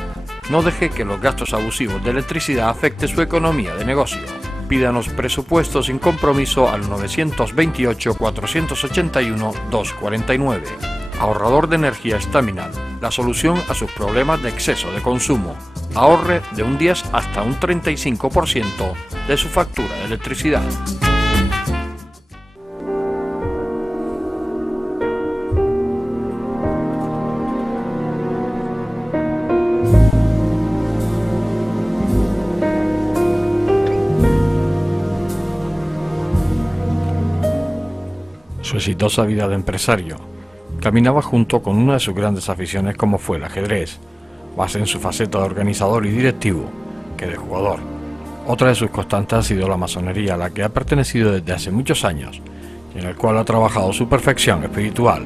No deje que los gastos abusivos de electricidad afecten su economía de negocio. Pídanos presupuesto sin compromiso al 928-481-249. Ahorrador de energía Staminal, la solución a sus problemas de exceso de consumo. Ahorre de un 10 hasta un 35% de su factura de electricidad. Su exitosa vida de empresario caminaba junto con una de sus grandes aficiones como fue el ajedrez, más en su faceta de organizador y directivo que de jugador. Otra de sus constantes ha sido la masonería, a la que ha pertenecido desde hace muchos años y en el cual ha trabajado su perfección espiritual.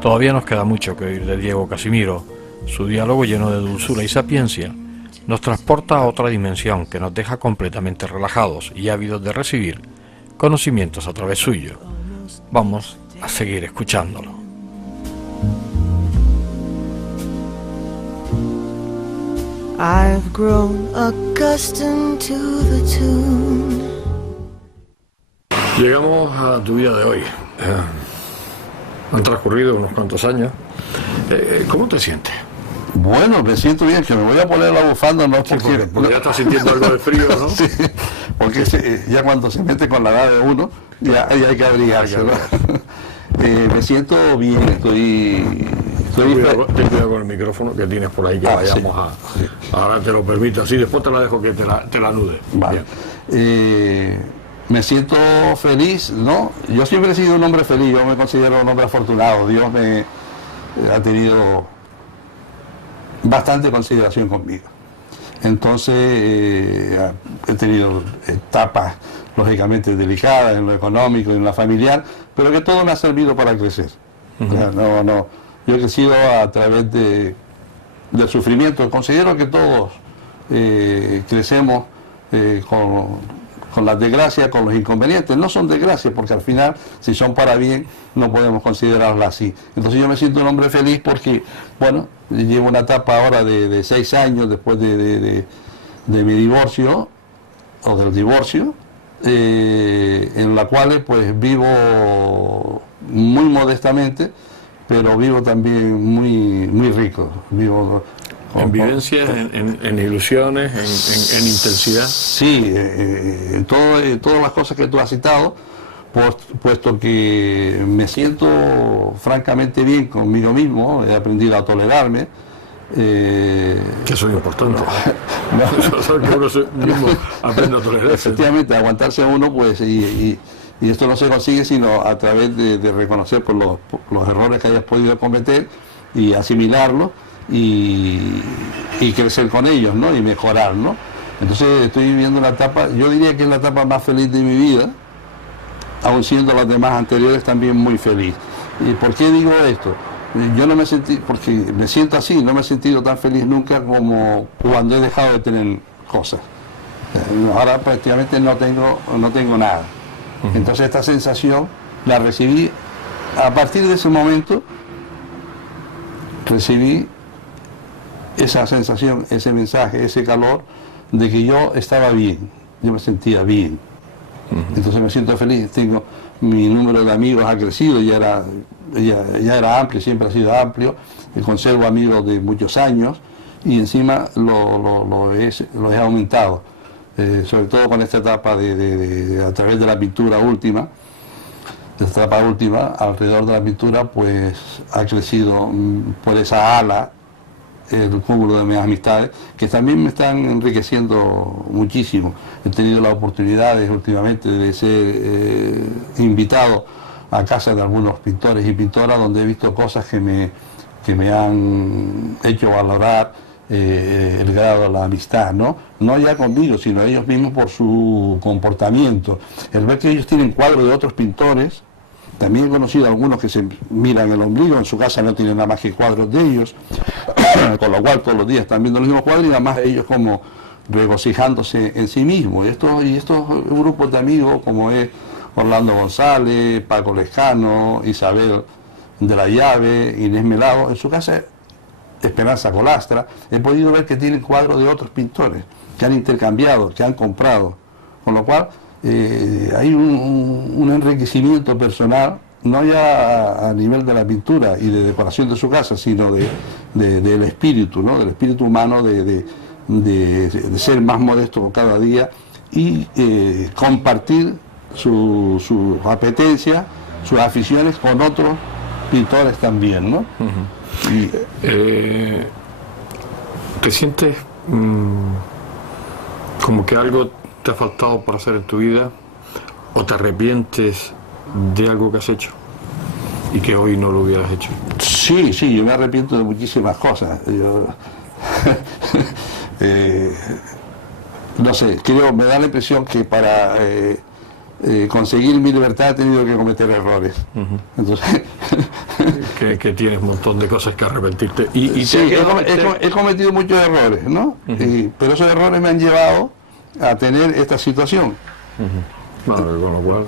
Todavía nos queda mucho que oír de Diego Casimiro. Su diálogo, lleno de dulzura y sapiencia, nos transporta a otra dimensión que nos deja completamente relajados y ávidos de recibir conocimientos a través suyo. Vamos a seguir escuchándolo. I've grown accustomed to the tune. Llegamos a tu vida de hoy. Han transcurrido unos cuantos años. ¿Cómo te sientes? Bueno, me siento bien, que me voy a poner la bufanda, no es porque... porque ya estás sintiendo algo de frío, ¿no? Sí, porque ya cuando se mete con la edad de uno, ya hay que abrigarse, ¿no? Me siento bien, estoy ten cuidado con el micrófono que tienes por ahí, que vayamos sí. Ahora te lo permito, así después te la dejo que te la anude. Vale. Me siento feliz, ¿no? Yo siempre he sido un hombre feliz, yo me considero un hombre afortunado. Dios me ha tenido bastante consideración conmigo. Entonces he tenido etapas lógicamente delicadas en lo económico, en lo familiar, pero que todo me ha servido para crecer. O sea, yo he crecido a través del sufrimiento. Considero que todos crecemos con las desgracias, con los inconvenientes. No son desgracias, porque al final, si son para bien, no podemos considerarlas así. Entonces yo me siento un hombre feliz porque, bueno, llevo una etapa ahora de 6 años después de mi divorcio, o del divorcio, en la cual pues vivo muy modestamente, pero vivo también muy rico. Vivo en vivencias, en ilusiones, en intensidad. Sí, todas las cosas que tú has citado, puesto que me siento francamente bien conmigo mismo, he aprendido a tolerarme. Que eso es importante. Eso que uno mismo aprende a tolerarse. Efectivamente, aguantarse a uno, pues, y esto no se consigue sino a través de reconocer por los errores que hayas podido cometer y asimilarlos y crecer con ellos, ¿no? Y mejorar, ¿no? Entonces estoy viviendo una etapa, yo diría que es la etapa más feliz de mi vida, aun siendo las demás anteriores también muy feliz. ¿Y por qué digo esto? Yo no me sentí, porque me siento así, no me he sentido tan feliz nunca como cuando he dejado de tener cosas. Ahora prácticamente no tengo nada. Entonces esta sensación la recibí, a partir de ese momento, recibí esa sensación, ese mensaje, ese calor de que yo estaba bien, yo me sentía bien. Entonces me siento feliz, mi número de amigos ha crecido, ya era amplio, siempre ha sido amplio, conservo amigos de muchos años y encima lo he aumentado, sobre todo con esta etapa a través de la pintura última. Esta etapa última, alrededor de la pintura, pues ha crecido por esa ala el cúmulo de mis amistades, que también me están enriqueciendo muchísimo. He tenido las oportunidades últimamente de ser invitado a casa de algunos pintores y pintoras, donde he visto cosas que me han hecho valorar el grado de la amistad, ¿no? No ya conmigo, sino ellos mismos por su comportamiento. El ver que ellos tienen cuadros de otros pintores. También he conocido a algunos que se miran el ombligo, en su casa no tienen nada más que cuadros de ellos, con lo cual todos los días están viendo los mismos cuadros y nada más ellos como regocijándose en sí mismos. Y estos grupos de amigos como es Orlando González, Paco Lescano, Isabel de la Llave, Inés Melado, en su casa Esperanza Colastra, he podido ver que tienen cuadros de otros pintores. que han intercambiado, que han comprado, con lo cual hay un enriquecimiento personal, no ya a nivel de la pintura y de decoración de su casa, sino del espíritu, ¿no? Del espíritu humano, de ser más modesto cada día y compartir sus apetencias, sus aficiones con otros pintores también, ¿no? Y, ¿te sientes como que algo te ha faltado por hacer en tu vida o te arrepientes de algo que has hecho y que hoy no lo hubieras hecho? Sí, yo me arrepiento de muchísimas cosas. No sé, me da la impresión que para conseguir mi libertad he tenido que cometer errores. Entonces que tienes un montón de cosas que arrepentirte. Sí, he cometido muchos errores, ¿no? Pero esos errores me han llevado a tener esta situación. Bueno,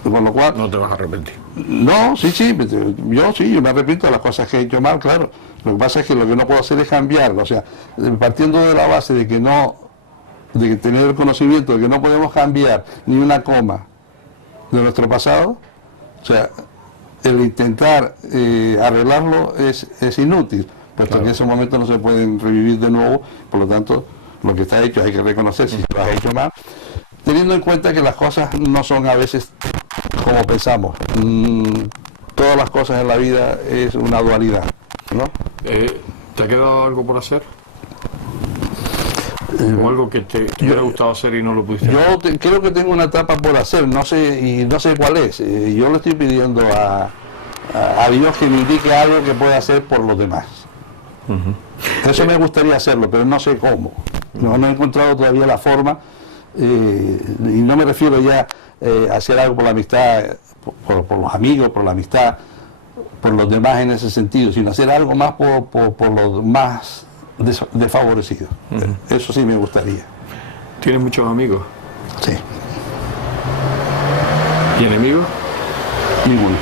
con lo cual no te vas a arrepentir. No, yo me arrepiento de las cosas que he hecho mal, claro. Lo que pasa es que lo que no puedo hacer es cambiarlo. O sea, partiendo de la base de que tener el conocimiento de que no podemos cambiar ni una coma de nuestro pasado, o sea, el intentar arreglarlo es inútil, puesto que en ese momento no se pueden revivir de nuevo. Por lo tanto, lo que está hecho hay que reconocer si lo has hecho mal, teniendo en cuenta que las cosas no son a veces como pensamos. Todas las cosas en la vida es una dualidad, ¿no? ¿Te ha quedado algo por hacer? ¿O algo que te hubiera gustado hacer y no lo pudiste hacer? Creo que tengo una etapa por hacer, no sé cuál es. Yo le estoy pidiendo a Dios que me indique algo que pueda hacer por los demás. Eso me gustaría hacerlo, pero no sé cómo. No he encontrado todavía la forma, y no me refiero ya a hacer algo por la amistad, por los amigos, por la amistad, por los demás en ese sentido, sino hacer algo más por los más desfavorecidos. Eso sí me gustaría. ¿Tienes muchos amigos? Sí. ¿Y enemigos? Ninguno.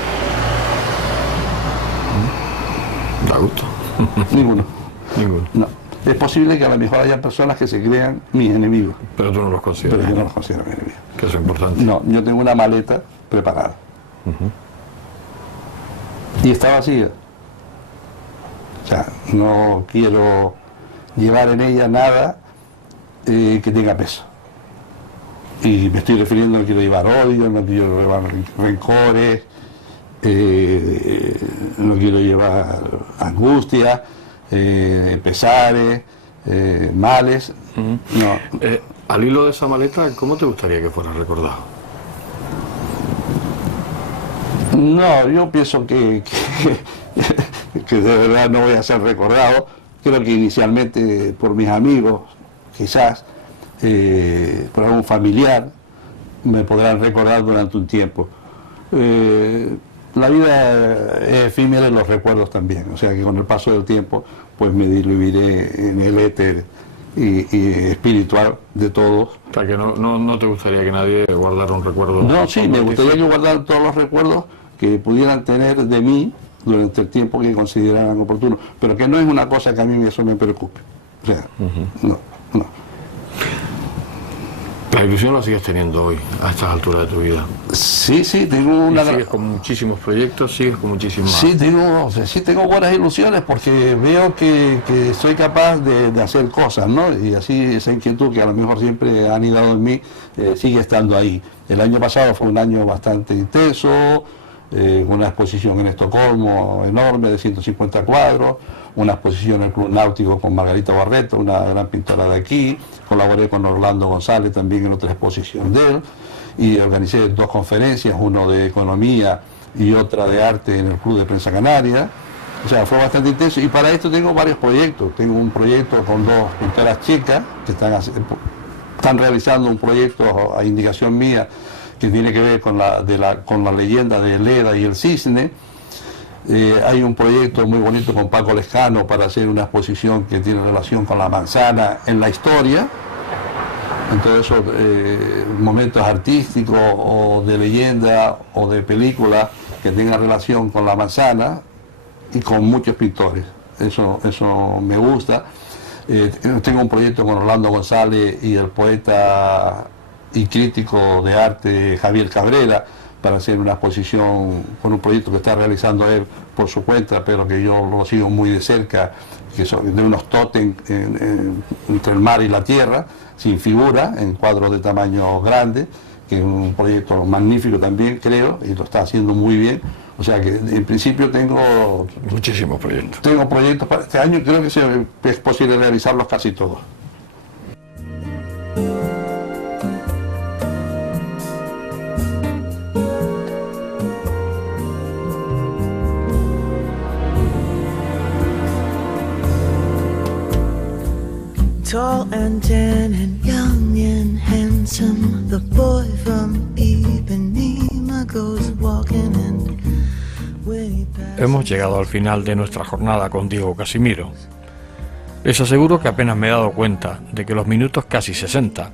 Da gusto. Ninguno. No. Es posible que a lo mejor haya personas que se crean mis enemigos. Pero tú no los consideras. Pero yo no los considero mis enemigos. Que eso es importante. No, yo tengo una maleta preparada. Y está vacía. O sea, no quiero llevar en ella nada que tenga peso. Y me estoy refiriendo, no quiero llevar odio, no quiero llevar rencores, no quiero llevar angustia, pesares, males. No. Al hilo de esa maleta, ¿cómo te gustaría que fuera recordado? No, yo pienso que de verdad no voy a ser recordado. Creo que inicialmente por mis amigos, quizás, por algún familiar, me podrán recordar durante un tiempo. La vida es efímera y los recuerdos también, o sea que con el paso del tiempo pues me diluiré en el éter y espiritual de todos. O sea que no te gustaría que nadie guardara un recuerdo. No, sí, me gustaría que guardaran todos los recuerdos que pudieran tener de mí durante el tiempo que consideraran oportuno, pero que no es una cosa que a mí eso me preocupe. O sea, no. ¿La ilusión la sigues teniendo hoy, a estas alturas de tu vida? Sí, tengo una... ¿Sigues con muchísimos proyectos? ¿Sigues con muchísimos más? Sí, tengo buenas ilusiones porque veo que soy capaz de hacer cosas, ¿no? Y así esa inquietud que a lo mejor siempre ha anidado en mí sigue estando ahí. El año pasado fue un año bastante intenso, una exposición en Estocolmo enorme de 150 cuadros, una exposición en el Club Náutico con Margarita Barreto, una gran pintora de aquí, colaboré con Orlando González también en otra exposición de él, y organicé 2 conferencias, una de economía y otra de arte en el Club de Prensa Canaria. O sea, fue bastante intenso, y para esto tengo varios proyectos. Tengo un proyecto con 2 pintoras chicas que están realizando un proyecto a indicación mía que tiene que ver con la leyenda de Leda y el cisne. Hay un proyecto muy bonito con Paco Lescano para hacer una exposición que tiene relación con la manzana en la historia. Entonces, momentos artísticos o de leyenda o de película que tengan relación con la manzana y con muchos pintores. Eso me gusta. Tengo un proyecto con Orlando González y el poeta y crítico de arte Javier Cabrera para hacer una exposición con un proyecto que está realizando él por su cuenta, pero que yo lo sigo muy de cerca, que son de unos tótem entre el mar y la tierra, sin figura, en cuadros de tamaño grande, que es un proyecto magnífico también, creo, y lo está haciendo muy bien. O sea que en principio tengo muchísimos proyectos. Tengo proyectos para este año, creo que es posible realizarlos casi todos. Tall and tan and young and handsome, the boy from Ipanema goes walking and when he passes... Hemos llegado al final de nuestra jornada con Diego Casimiro. Les aseguro que apenas me he dado cuenta de que los minutos casi 60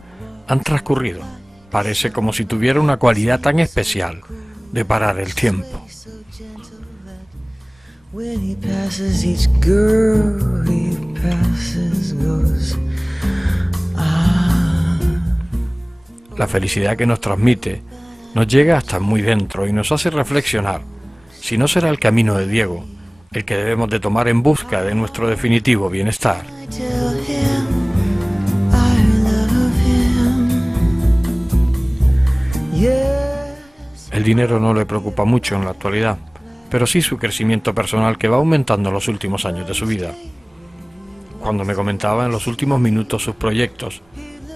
han transcurrido. Parece como si tuviera una cualidad tan especial de parar el tiempo. When he passes, each girl he passes goes, ah. La felicidad que nos transmite nos llega hasta muy dentro y nos hace reflexionar si no será el camino de Diego el que debemos de tomar en busca de nuestro definitivo bienestar. I tell him I love him. Yes. El dinero no le preocupa mucho en la actualidad, pero sí su crecimiento personal que va aumentando en los últimos años de su vida. Cuando me comentaba en los últimos minutos sus proyectos,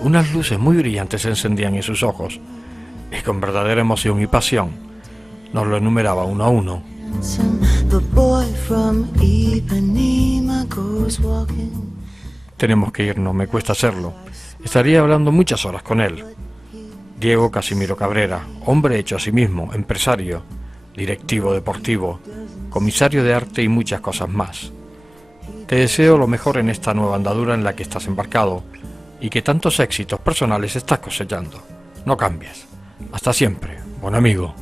unas luces muy brillantes se encendían en sus ojos y con verdadera emoción y pasión nos lo enumeraba uno a uno. The boy from Ipanema goes walking. Tenemos que irnos, me cuesta hacerlo. Estaría hablando muchas horas con él. Diego Casimiro Cabrera, hombre hecho a sí mismo, empresario, directivo deportivo, comisario de arte y muchas cosas más. Te deseo lo mejor en esta nueva andadura en la que estás embarcado y que tantos éxitos personales estás cosechando. No cambies. Hasta siempre, buen amigo.